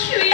Sweet.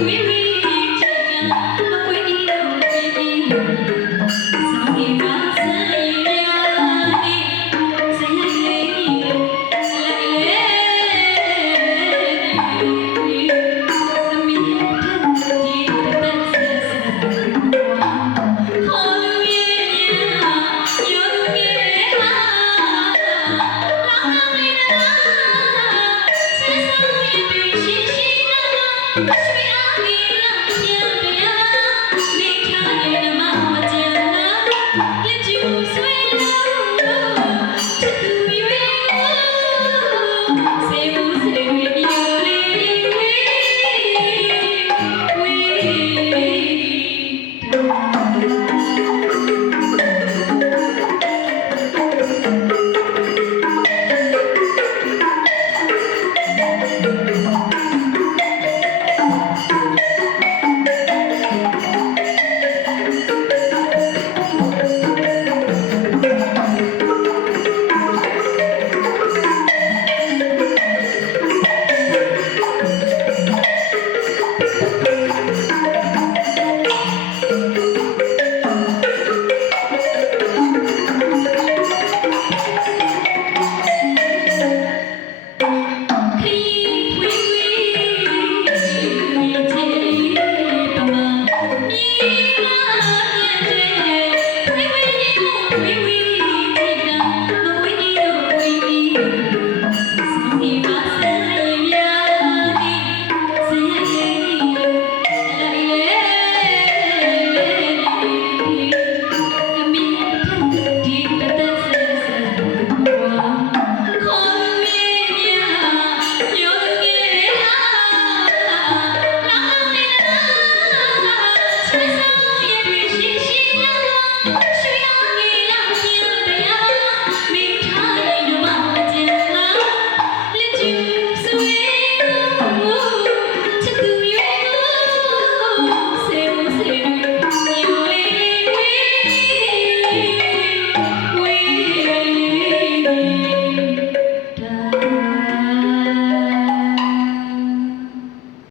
We Happy you.